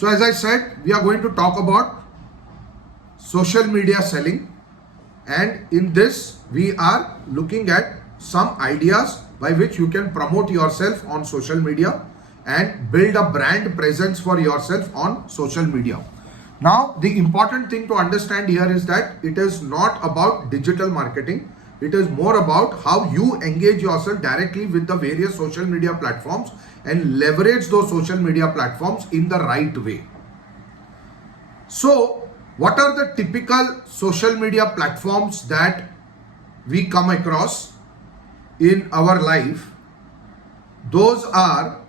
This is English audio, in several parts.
So as I said, we are going to talk about social media selling, and in this we are looking at some ideas by which you can promote yourself on social media and build a brand presence for yourself on social media. Now, the important thing to understand here is that it is not about digital marketing. It is more about how you engage yourself directly with the various social media platforms and leverage those social media platforms in the right way. So, what are the typical social media platforms that we come across in our life? Those are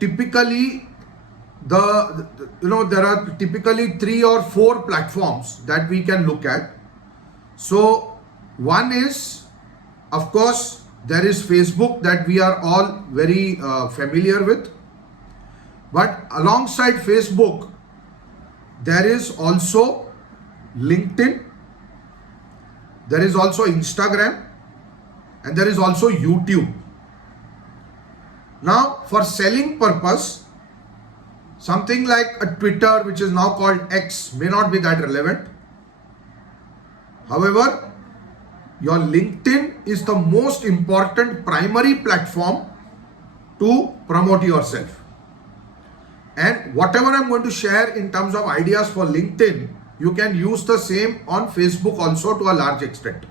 typically there are typically 3 or 4 platforms that we can look at. So one is, of course, there is Facebook that we are all very familiar with. But alongside Facebook, there is also LinkedIn, there is also Instagram, and there is also YouTube. Now, for selling purpose, something like a Twitter, which is now called X, may not be that relevant. However, your LinkedIn is the most important primary platform to promote yourself. And whatever I'm going to share in terms of ideas for LinkedIn, you can use the same on Facebook also to a large extent.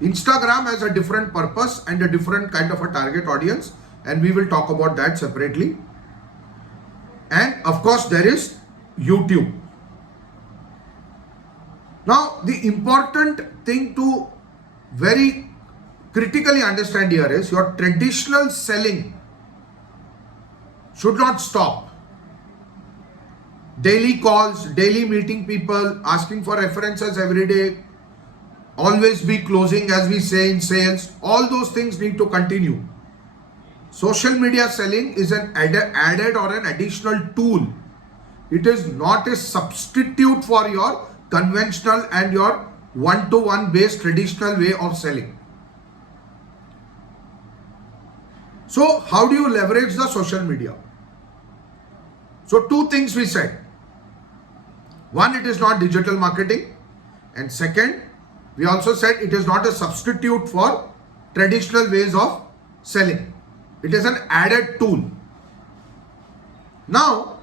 Instagram has a different purpose and a different kind of a target audience, and we will talk about that separately. And of course, there is YouTube. Now, the important thing to very critically understand here is your traditional selling should not stop. Daily calls, daily meeting people, asking for references every day, always be closing, as we say in sales, all those things need to continue. Social media selling is an added or an additional tool. It is not a substitute for your conventional and your one-to-one based traditional way of selling. So how do you leverage the social media? So 2 things we said. One, it is not digital marketing. And second, we also said it is not a substitute for traditional ways of selling. It is an added tool. Now,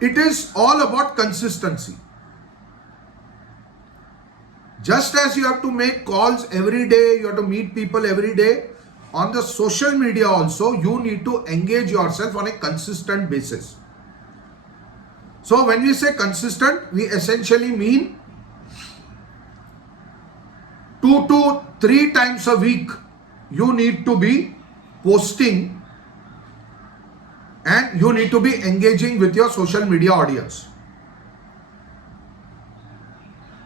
it is all about consistency. Just as you have to make calls every day, you have to meet people every day, on the social media also, you need to engage yourself on a consistent basis. So when we say consistent, we essentially mean 2 to 3 times a week you need to be posting and you need to be engaging with your social media audience.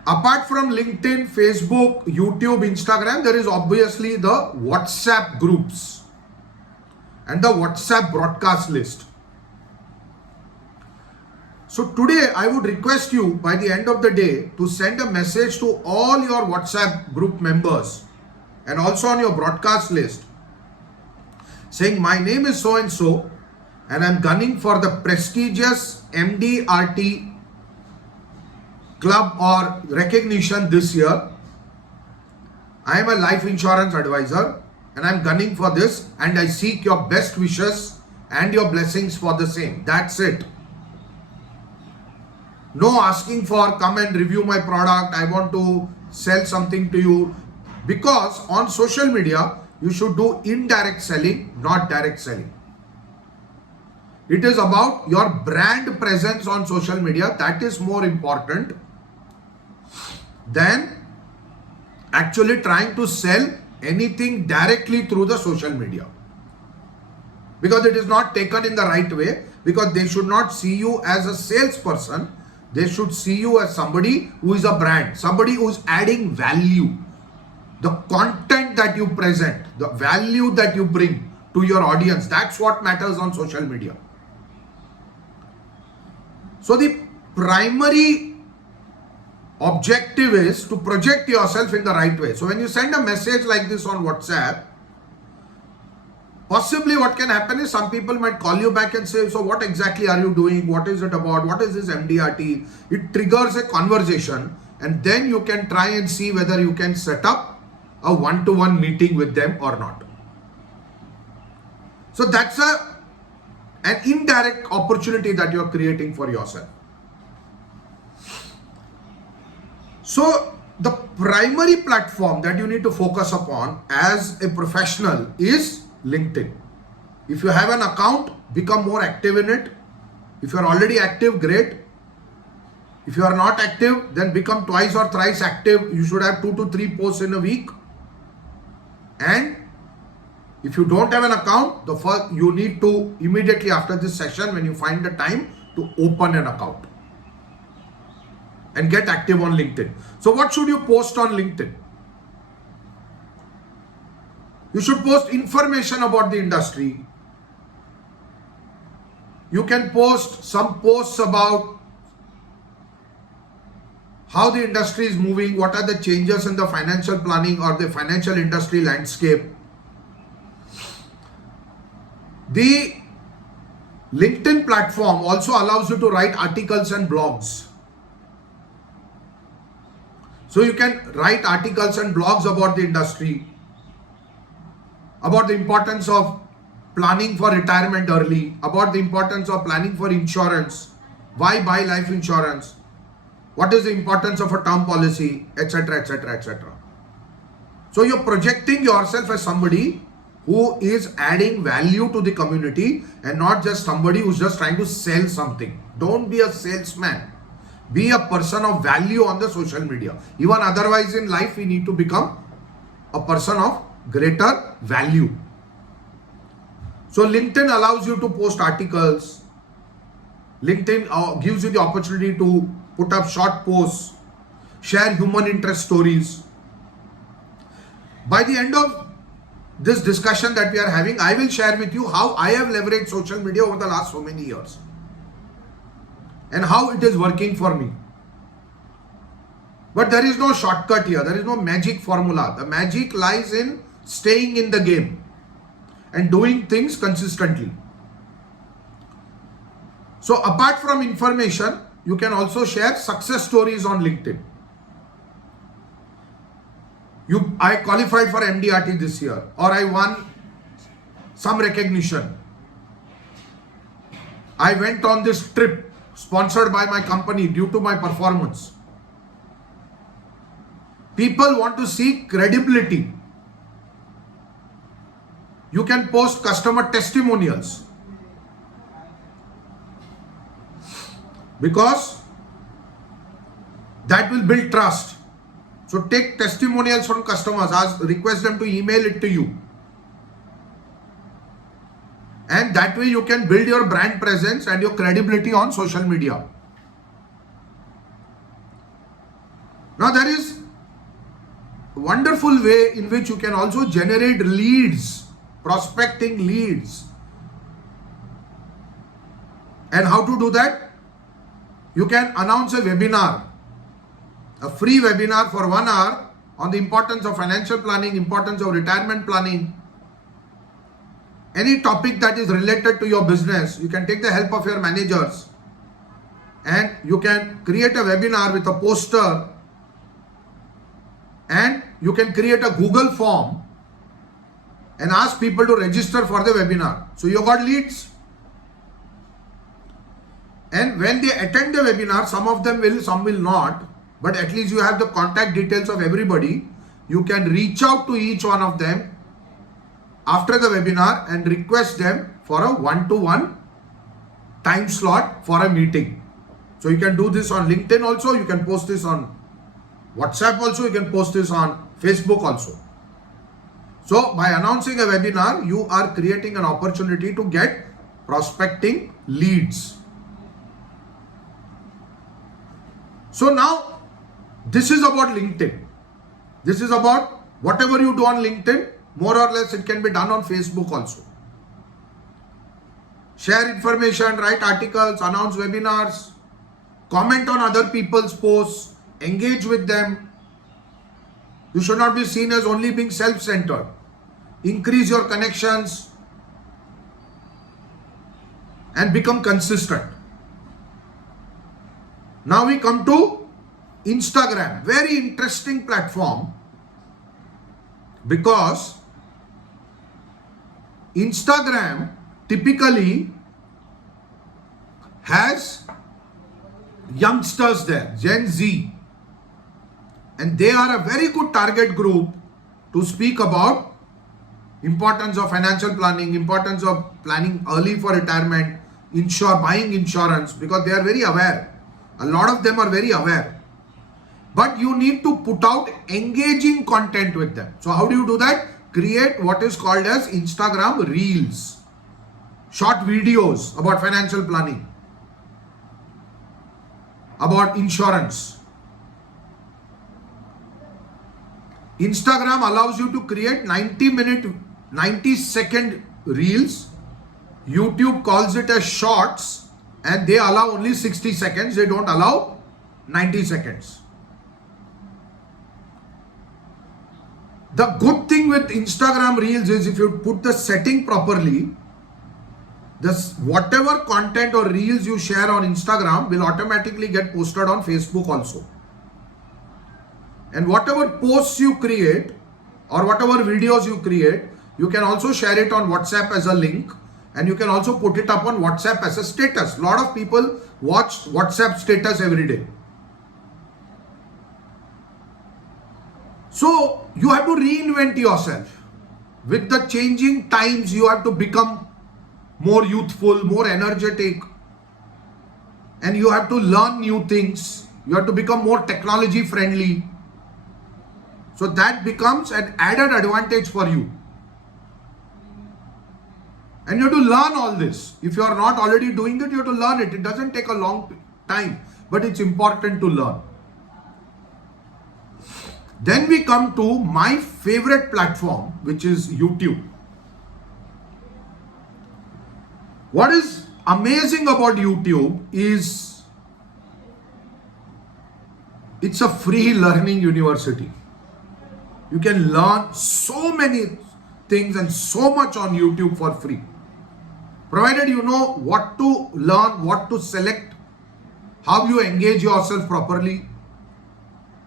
Apart from LinkedIn, Facebook, YouTube, Instagram, there is obviously the WhatsApp groups and the WhatsApp broadcast list. So today I would request you by the end of the day to send a message to all your WhatsApp group members and also on your broadcast list saying, my name is so and so and I'm gunning for the prestigious MDRT club or recognition this year. I am a life insurance advisor and I'm gunning for this, and I seek your best wishes and your blessings for the same. That's it. No asking for come and review my product, I want to sell something to you, because on social media you should do indirect selling, not direct selling. It is about your brand presence on social media that is more important than actually trying to sell anything directly through the social media, because it is not taken in the right way, because they should not see you as a salesperson. They should see you as somebody who is a brand, somebody who is adding value. The content that you present, the value that you bring to your audience, that's what matters on social media. So the primary objective is to project yourself in the right way. So when you send a message like this on WhatsApp, Possibly what can happen is some people might call you back and say, so what exactly are you doing? What is it about? What is this MDRT? It triggers a conversation, and then you can try and see whether you can set up a one-to-one meeting with them or not. So that's an indirect opportunity that you're creating for yourself. So the primary platform that you need to focus upon as a professional is LinkedIn. If you have an account, become more active in it. If you are already active, great. If you are not active, then become twice or thrice active. You should have 2 to 3 posts in a week. And if you don't have an account, you need to immediately after this session, when you find the time, to open an account and get active on LinkedIn. So what should you post on LinkedIn? You should post information about the industry. You can post some posts about how the industry is moving, what are the changes in the financial planning or the financial industry landscape. The LinkedIn platform also allows you to write articles and blogs. So you can write articles and blogs about the industry, about the importance of planning for retirement early, about the importance of planning for insurance, why buy life insurance, what is the importance of a term policy, etc., etc., etc. So you're projecting yourself as somebody who is adding value to the community and not just somebody who's just trying to sell something. Don't be a salesman. Be a person of value on the social media. Even otherwise in life, we need to become a person of greater value. So LinkedIn allows you to post articles. LinkedIn gives you the opportunity to put up short posts, share human interest stories. By the end of this discussion that we are having, I will share with you how I have leveraged social media over the last so many years and how it is working for me. But there is no shortcut here. There is no magic formula. The magic lies in staying in the game and doing things consistently. So apart from information, you can also share success stories on LinkedIn. I qualified for MDRT this year, or I won some recognition. I went on this trip sponsored by my company due to my performance. People want to see credibility. You can post customer testimonials because that will build trust. So take testimonials from customers, request them to email it to you. And that way you can build your brand presence and your credibility on social media. Now there is a wonderful way in which you can also generate leads, prospecting leads. And how to do that? You can announce a webinar, a free webinar for 1 hour on the importance of financial planning, importance of retirement planning. Any topic that is related to your business, you can take the help of your managers and you can create a webinar with a poster and you can create a Google form and ask people to register for the webinar. So you got leads. And when they attend the webinar, some of them will, some will not, but at least you have the contact details of everybody. You can reach out to each one of them after the webinar and request them for a one-to-one time slot for a meeting. So you can do this on LinkedIn also, you can post this on WhatsApp also, you can post this on Facebook also. So by announcing a webinar, you are creating an opportunity to get prospecting leads. So now this is about LinkedIn. This is about whatever you do on LinkedIn, more or less it can be done on Facebook also. Share information, write articles, announce webinars, comment on other people's posts, engage with them. You should not be seen as only being self-centered. Increase your connections, and become consistent. Now we come to Instagram. Very interesting platform, because Instagram typically has youngsters there, Gen Z, and they are a very good target group to speak about importance of financial planning, importance of planning early for retirement, buying insurance, because they are very aware. A lot of them are very aware. But you need to put out engaging content with them. So how do you do that? Create what is called as Instagram Reels. Short videos about financial planning, about insurance. Instagram allows you to create 90-second reels. YouTube calls it as shorts, and they allow only 60 seconds. They don't allow 90 seconds. The good thing with Instagram Reels is if you put the setting properly, whatever content or reels you share on Instagram will automatically get posted on Facebook also. And whatever posts you create or whatever videos you create, you can also share it on WhatsApp as a link, and you can also put it up on WhatsApp as a status. A lot of people watch WhatsApp status every day. So you have to reinvent yourself. With the changing times, you have to become more youthful, more energetic, and you have to learn new things. You have to become more technology friendly. So that becomes an added advantage for you. And you have to learn all this. If you are not already doing it, you have to learn it. It doesn't take a long time, but it's important to learn. Then we come to my favorite platform, which is YouTube. What is amazing about YouTube is it's a free learning university. You can learn so many things and so much on YouTube for free. Provided you know what to learn, what to select, how you engage yourself properly.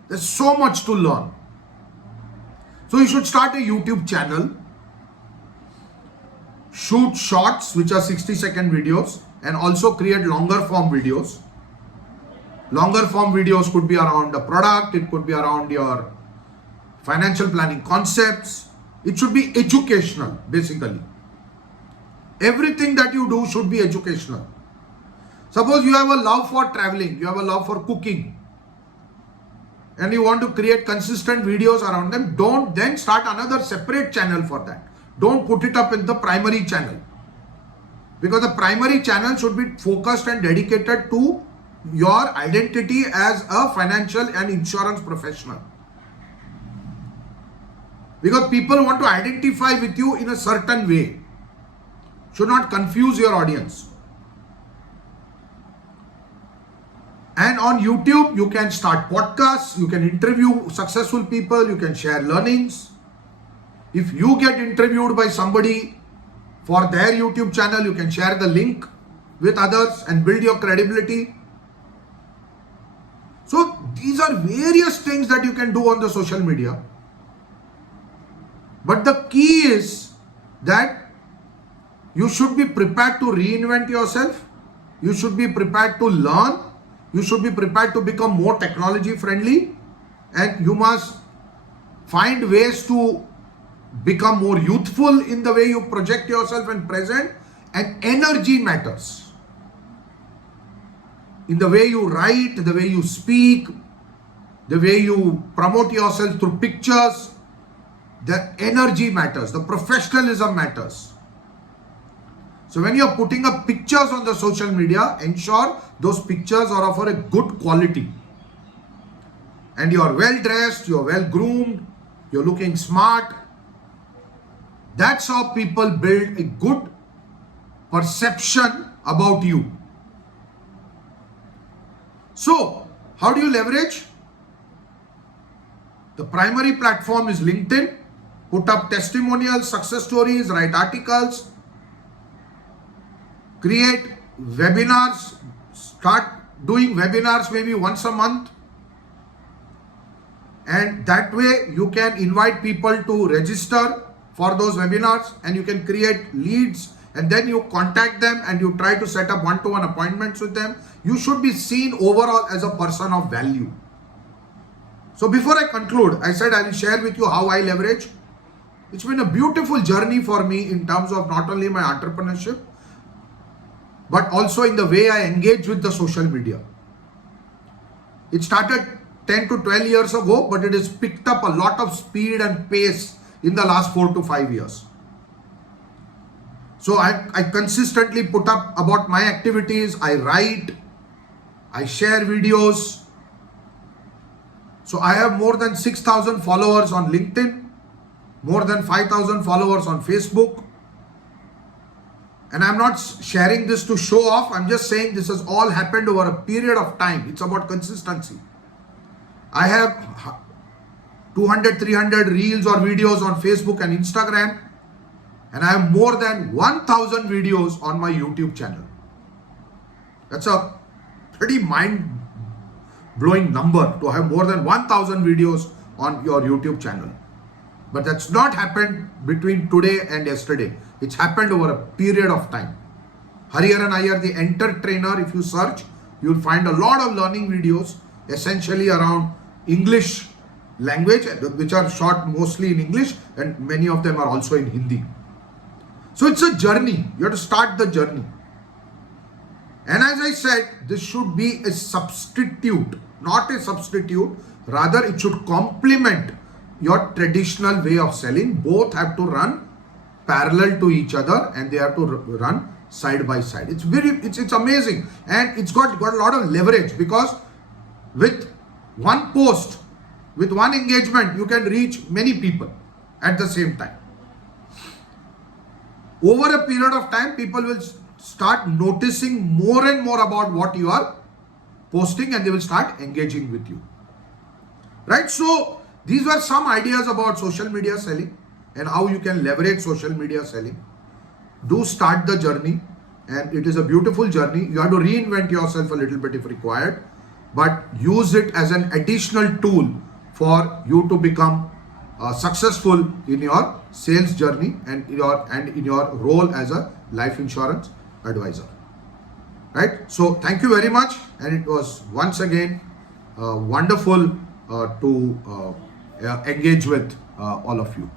There's so much to learn. So you should start a YouTube channel, shoot shorts which are 60-second videos, and also create longer form videos. Longer form videos could be around a product, it could be around your financial planning concepts. It should be educational, basically. Everything that you do should be educational. Suppose you have a love for traveling, you have a love for cooking, and you want to create consistent videos around them, don't then start another separate channel for that. Don't put it up in the primary channel, because the primary channel should be focused and dedicated to your identity as a financial and insurance professional. Because people want to identify with you in a certain way. Should not confuse your audience. And on YouTube, you can start podcasts, you can interview successful people, you can share learnings. If you get interviewed by somebody for their YouTube channel, you can share the link with others and build your credibility. So these are various things that you can do on the social media. But the key is that you should be prepared to reinvent yourself. You should be prepared to learn. You should be prepared to become more technology friendly. And you must find ways to become more youthful in the way you project yourself and present. And energy matters. In the way you write, the way you speak, the way you promote yourself through pictures. The energy matters, the professionalism matters. So when you're putting up pictures on the social media, ensure those pictures are of a good quality. And you're well dressed, you're well groomed, you're looking smart. That's how people build a good perception about you. So, how do you leverage? The primary platform is LinkedIn. Put up testimonials, success stories, write articles, create webinars, start doing webinars maybe once a month, and that way you can invite people to register for those webinars, and you can create leads, and then you contact them and you try to set up one-to-one appointments with them. You should be seen overall as a person of value. So before I conclude, I said I will share with you how I leverage. It's been a beautiful journey for me in terms of not only my entrepreneurship, but also in the way I engage with the social media. It started 10 to 12 years ago, but it has picked up a lot of speed and pace in the last 4 to 5 years. So I consistently put up about my activities, I write, I share videos. So I have more than 6,000 followers on LinkedIn, more than 5,000 followers on Facebook. And I'm not sharing this to show off, I'm just saying this has all happened over a period of time. It's about consistency. I have 200, 300 reels or videos on Facebook and Instagram, and I have more than 1,000 videos on my YouTube channel. That's a pretty mind-blowing number, to have more than 1,000 videos on your YouTube channel. But that's not happened between today and yesterday. It's happened over a period of time. Hariharan Iyer, the Enter Trainer, if you search, you'll find a lot of learning videos, essentially around English language, which are shot mostly in English, and many of them are also in Hindi. So it's a journey. You have to start the journey. And as I said, this should be a substitute, not a substitute. Rather, it should complement your traditional way of selling. Both have to run parallel to each other, and they have to run side by side. It's amazing, and it's got a lot of leverage, because with one post, with one engagement, you can reach many people at the same time. Over a period of time, people will start noticing more and more about what you are posting, and they will start engaging with you. Right? So these were some ideas about social media selling and how you can leverage social media selling. Do start the journey, and it is a beautiful journey. You have to reinvent yourself a little bit if required, but use it as an additional tool for you to become successful in your sales journey and in your role as a life insurance advisor. Right? So thank you very much, and it was once again wonderful to engage with all of you.